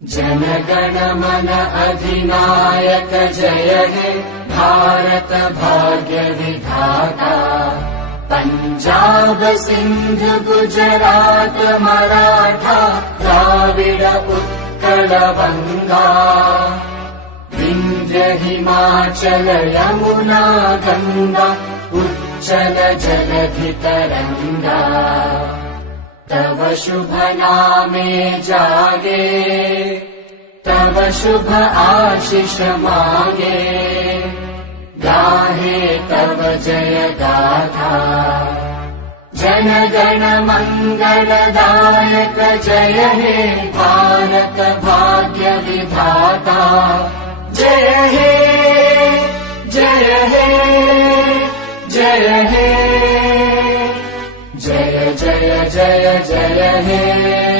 जन मन अधिनायक जय हे भारत भाग्य विधाता। पंजाब सिंध गुजरात मराठा द्राविड उत्कल गंगा। विंध्य हिमाचल यमुना गंगा उच्चल जलधि तरंगा। तव शुभ नामे जागे तव शुभ आशीष मागे। गाहे तव जय गाथा जन गण मंगलदायक जय हे भारत भाग्य विधाता। जय हे जय हे जय हे जय जय जय जय हे।